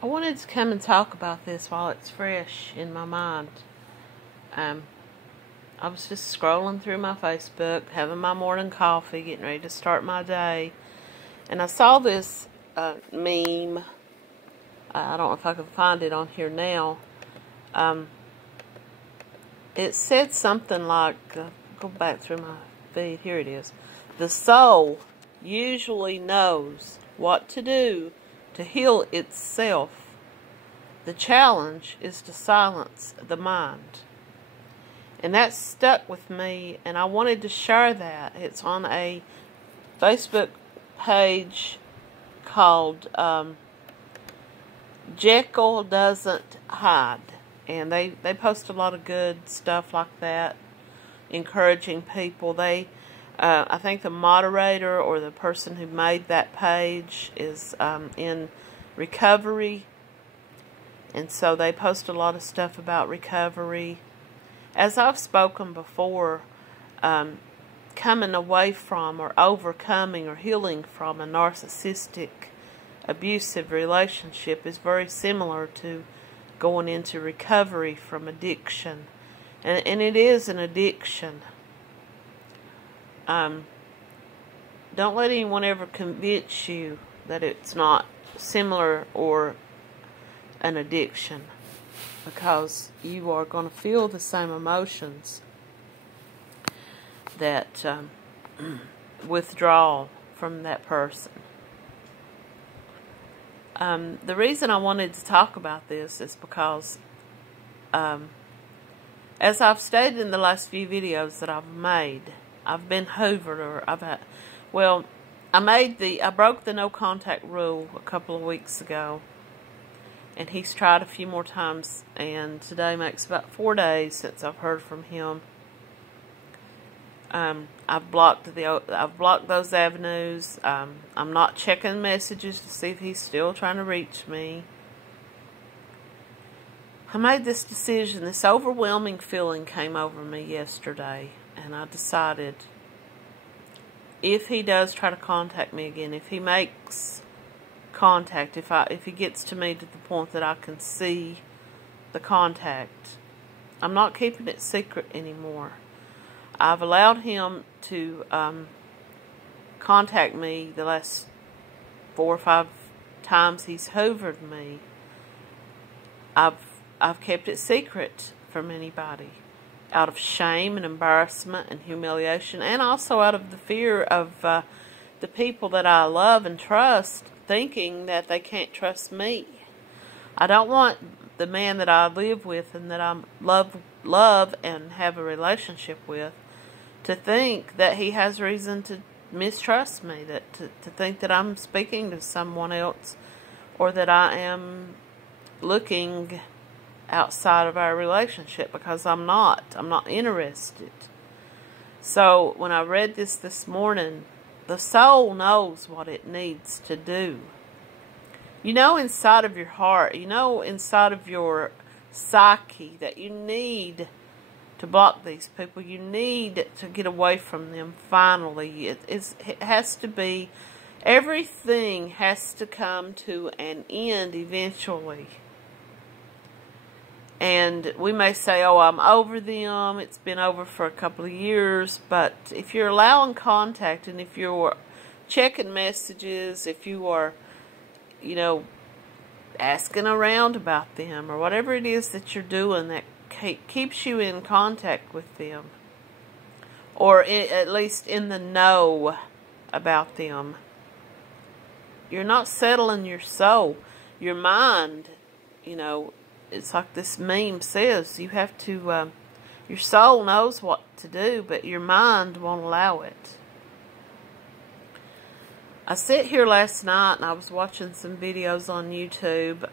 I wanted to come and talk about this while it's fresh in my mind. I was just scrolling through my Facebook, having my morning coffee, getting ready to start my day, and I saw this meme. I don't know if I can find it on here now. It said something like, go back through my feed, here it is. The soul usually knows what to do to heal itself. The challenge is to silence the mind. And that stuck with me, and I wanted to share that. It's on a Facebook page called Jekyll Doesn't Hide. And they post a lot of good stuff like that, encouraging people. I think the moderator or the person who made that page is in recovery. And so they post a lot of stuff about recovery. As I've spoken before, coming away from or overcoming or healing from a narcissistic, abusive relationship is very similar to going into recovery from addiction. And it is an addiction. Don't let anyone ever convince you that it's not similar or an addiction, because you are going to feel the same emotions that withdrawal from that person. The reason I wanted to talk about this is because as I've stated in the last few videos that I've made, I've been hoovered, or I broke the no contact rule a couple of weeks ago, and he's tried a few more times, and today makes about 4 days since I've heard from him. I've blocked those avenues. I'm not checking messages to see if he's still trying to reach me. I made this decision. This overwhelming feeling came over me yesterday, and I decided, if he does try to contact me again, if he makes contact, if he gets to me to the point that I can see the contact, I'm not keeping it secret anymore. I've allowed him to contact me the last 4 or 5 times he's hoovered me. I've kept it secret from anybody, out of shame and embarrassment and humiliation, and also out of the fear of the people that I love and trust thinking that they can't trust me. I don't want the man that I live with and that I love and have a relationship with to think that he has reason to mistrust me, to think that I'm speaking to someone else, or that I am looking outside of our relationship, because I'm not interested. So when I read this morning, the soul knows what it needs to do. You know inside of your heart, you know inside of your psyche that you need to block these people. You need to get away from them finally. It has to be, everything has to come to an end eventually. And we may say, oh, I'm over them, it's been over for a couple of years, but if you're allowing contact, and if you're checking messages, if you are, asking around about them, or whatever it is that you're doing that keeps you in contact with them, or at least in the know about them, you're not settling your soul. Your mind, it's like this meme says, you have to, your soul knows what to do, but your mind won't allow it. I sat here last night and I was watching some videos on YouTube.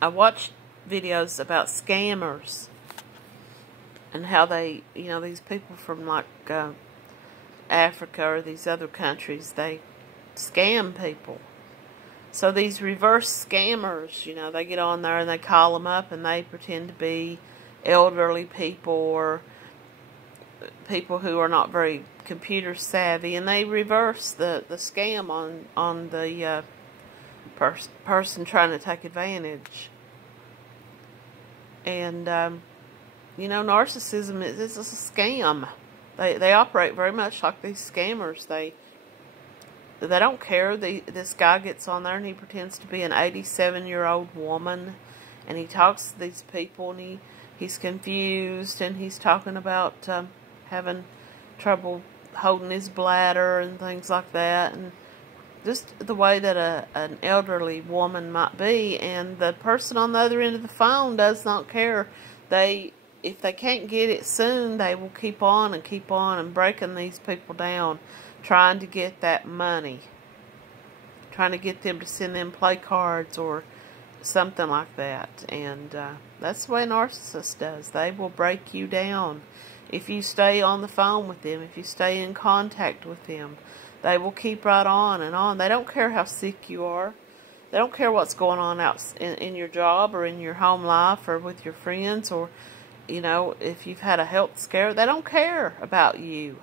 I watched videos about scammers and how they, these people from like Africa or these other countries, they scam people. So these reverse scammers, they get on there and they call them up and they pretend to be elderly people or people who are not very computer savvy, and they reverse the scam on the person trying to take advantage. And, narcissism is a scam. They operate very much like these scammers. They don't care. This guy gets on there and he pretends to be an 87-year-old woman, and he talks to these people, and he's confused, and he's talking about having trouble holding his bladder and things like that, and just the way that an elderly woman might be. And the person on the other end of the phone does not care. If they can't get it soon, they will keep on and breaking these people down, trying to get that money, trying to get them to send them play cards or something like that. And that's the way a narcissist does. They will break you down. If you stay on the phone with them, if you stay in contact with them, they will keep right on and on. They don't care how sick you are. They don't care what's going on out in your job or in your home life or with your friends, or, if you've had a health scare. They don't care about you.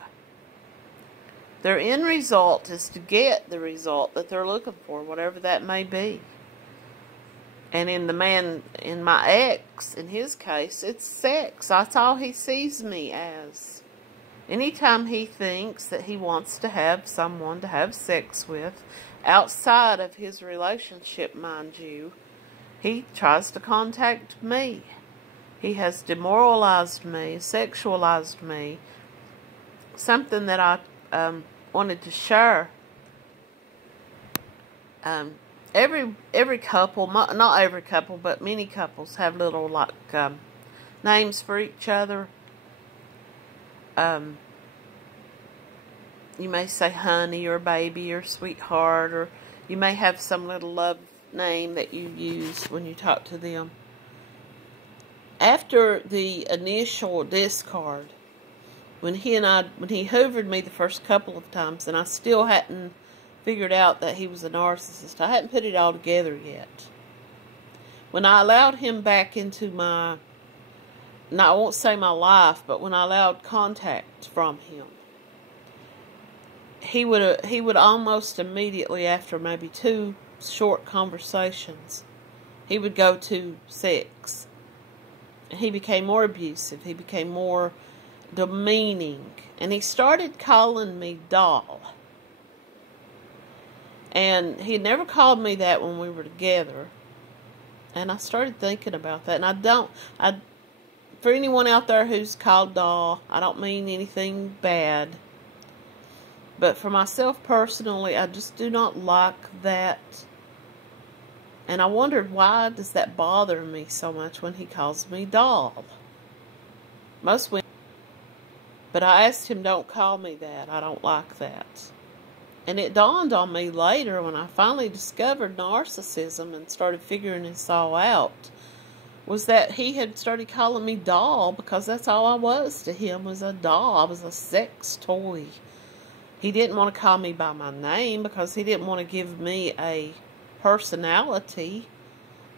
Their end result is to get the result that they're looking for, whatever that may be. And in my ex, in his case, it's sex. That's all he sees me as. Anytime he thinks that he wants to have someone to have sex with, outside of his relationship, mind you, he tries to contact me. He has demoralized me, sexualized me. Something that I wanted to share. Every couple, not every couple, but many couples have little names for each other. You may say honey or baby or sweetheart, or you may have some little love name that you use when you talk to them. After the initial discard, when he hoovered me the first couple of times, and I still hadn't figured out that he was a narcissist. I hadn't put it all together yet. When I allowed him back into I won't say my life, but when I allowed contact from him, he would almost immediately, after maybe 2 short conversations, he would go to sex. And he became more abusive. He became more demeaning. And he started calling me doll. And he never called me that when we were together. And I started thinking about that. And for anyone out there who's called doll, I don't mean anything bad. But for myself personally, I just do not like that. And I wondered, why does that bother me so much when he calls me doll? Most women. But I asked him, don't call me that. I don't like that. And it dawned on me later, when I finally discovered narcissism and started figuring this all out, was that he had started calling me doll because that's all I was to him, was a doll. I was a sex toy. He didn't want to call me by my name because he didn't want to give me a personality.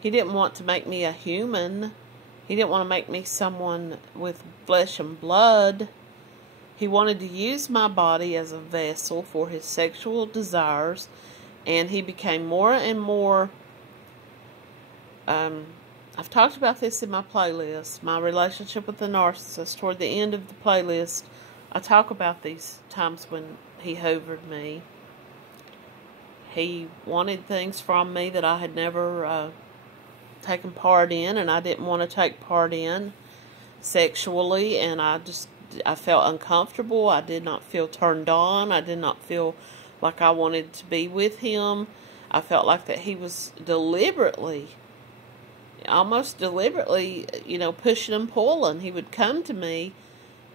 He didn't want to make me a human. He didn't want to make me someone with flesh and blood. He wanted to use my body as a vessel for his sexual desires, and he became more and more, I've talked about this in my playlist, my relationship with the narcissist. Toward the end of the playlist, I talk about these times when he hoovered me. He wanted things from me that I had never taken part in, and I didn't want to take part in sexually, and I felt uncomfortable. I did not feel turned on. I did not feel like I wanted to be with him. I felt like that he was almost deliberately, pushing and pulling. He would come to me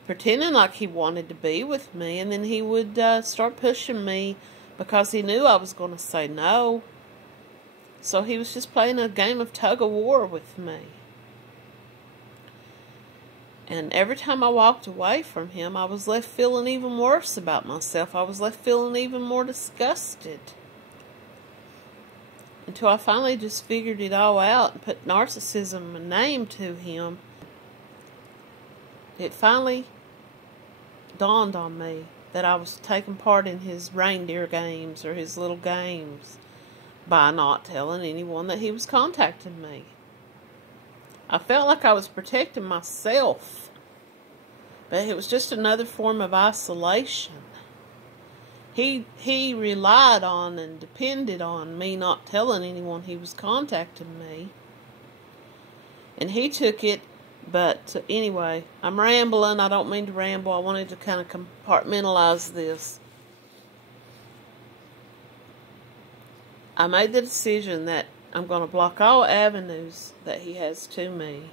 pretending like he wanted to be with me, and then he would start pushing me because he knew I was going to say no. So he was just playing a game of tug-of-war with me. And every time I walked away from him, I was left feeling even worse about myself. I was left feeling even more disgusted. Until I finally just figured it all out and put narcissism a name to him. It finally dawned on me that I was taking part in his reindeer games or his little games. by not telling anyone that he was contacting me. I felt like I was protecting myself, but it was just another form of isolation. He relied on and depended on me not telling anyone he was contacting me. And he took it, but anyway, I'm rambling. I don't mean to ramble. I wanted to kind of compartmentalize this. I made the decision that I'm going to block all avenues that he has to me,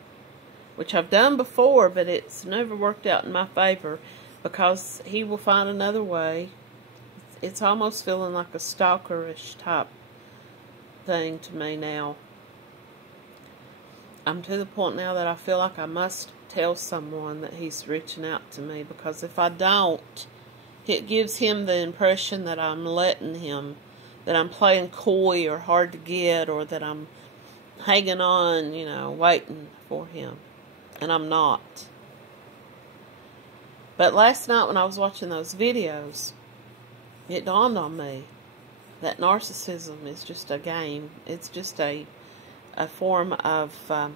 which I've done before, but it's never worked out in my favor because he will find another way. It's almost feeling like a stalkerish type thing to me now. I'm to the point now that I feel like I must tell someone that he's reaching out to me, because if I don't, it gives him the impression that I'm letting him, that I'm playing coy or hard to get, or that I'm hanging on, waiting for him. And I'm not. But last night when I was watching those videos, it dawned on me that narcissism is just a game. It's just a form of a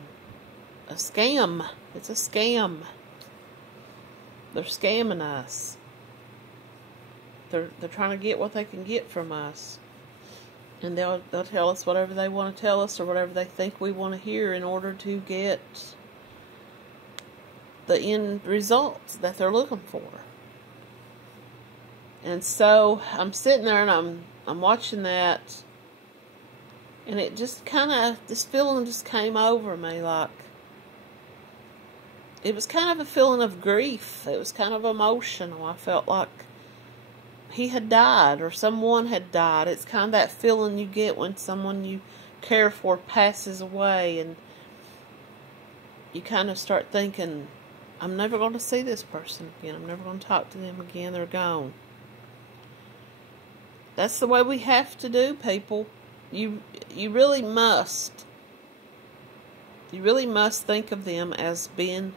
scam. It's a scam. They're scamming us. They're trying to get what they can get from us. And they'll tell us whatever they want to tell us, or whatever they think we want to hear, in order to get the end results that they're looking for. And so I'm sitting there and I'm watching that, and it just this feeling just came over me, like it was kind of a feeling of grief. It was kind of emotional. I felt like he had died, or someone had died. It's kind of that feeling you get when someone you care for passes away, and you kind of start thinking, I'm never going to see this person again. I'm never going to talk to them again. They're gone. That's the way we have to do, people. You really must. You really must think of them as being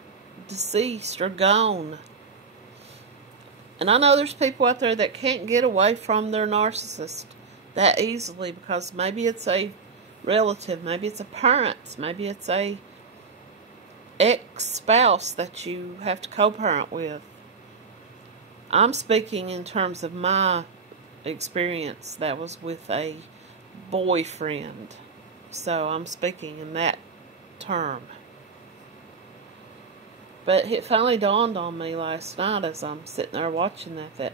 deceased or gone. And I know there's people out there that can't get away from their narcissist that easily, because maybe it's a relative, maybe it's a parent, maybe it's a ex-spouse that you have to co-parent with. I'm speaking in terms of my experience that was with a boyfriend. So I'm speaking in that term. But it finally dawned on me last night as I'm sitting there watching that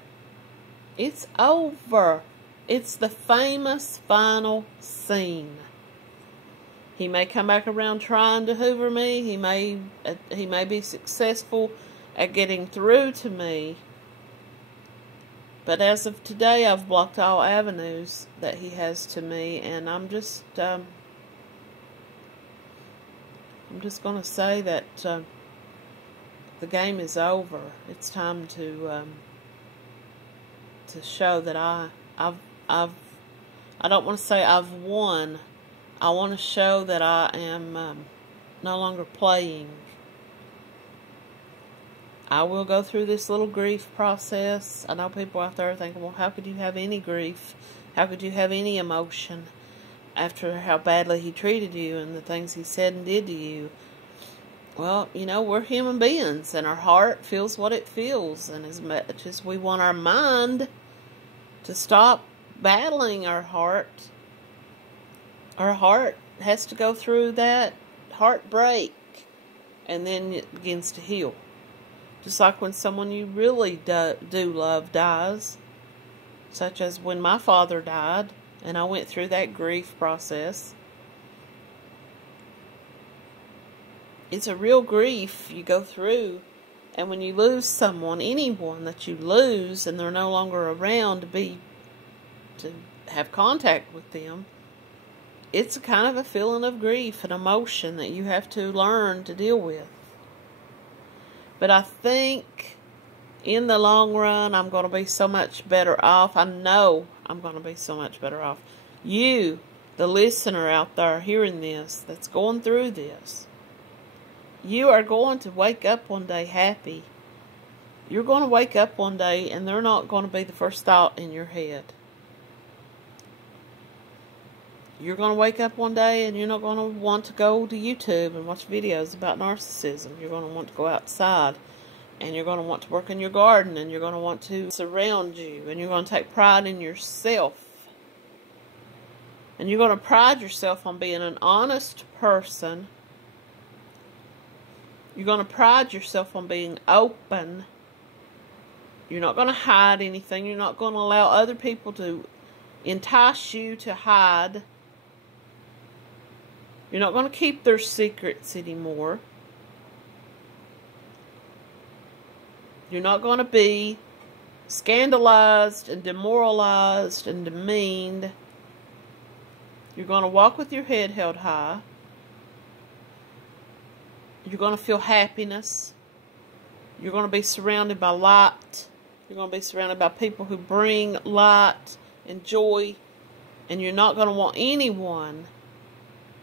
it's over. It's the famous final scene. He may come back around trying to hoover me. He may be successful at getting through to me. But as of today, I've blocked all avenues that he has to me, and I'm just going to say that the game is over. It's time to show that I don't want to say I've won. I want to show that I am no longer playing. I will go through this little grief process. I know people out there thinking, well, how could you have any grief? How could you have any emotion after how badly he treated you and the things he said and did to you? Well, we're human beings, and our heart feels what it feels. And as much as we want our mind to stop battling our heart has to go through that heartbreak, and then it begins to heal. Just like when someone you really do love dies, such as when my father died, and I went through that grief process. It's a real grief you go through, and when you lose someone, anyone that you lose, and they're no longer around to have contact with them, it's a kind of a feeling of grief and emotion that you have to learn to deal with. But I think in the long run, I'm going to be so much better off. I know I'm going to be so much better off. You, the listener out there hearing this, that's going through this, you are going to wake up one day happy. You're going to wake up one day and they're not going to be the first thought in your head. You're going to wake up one day and you're not going to want to go to YouTube and watch videos about narcissism. You're going to want to go outside, and you're going to want to work in your garden, and you're going to want to surround you, and you're going to take pride in yourself. And you're going to pride yourself on being an honest person. You're going to pride yourself on being open. You're not going to hide anything. You're not going to allow other people to entice you to hide. You're not going to keep their secrets anymore. You're not going to be scandalized and demoralized and demeaned. You're going to walk with your head held high. You're going to feel happiness. You're going to be surrounded by light. You're going to be surrounded by people who bring light and joy. And you're not going to want anyone.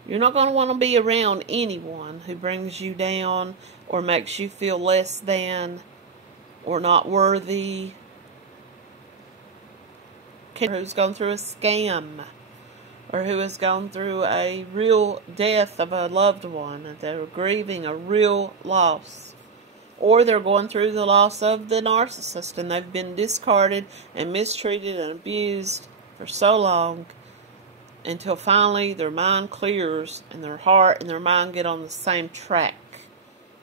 You're not going to want to be around anyone who brings you down or makes you feel less than or not worthy. Who's gone through a scam, or who has gone through a real death of a loved one, and they're grieving a real loss. Or they're going through the loss of the narcissist, and they've been discarded and mistreated and abused for so long, until finally their mind clears and their heart and their mind get on the same track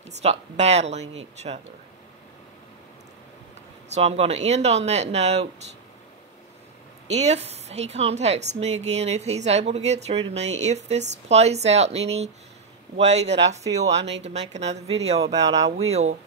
and stop battling each other. So I'm going to end on that note. If he contacts me again, if he's able to get through to me, if this plays out in any way that I feel I need to make another video about, I will.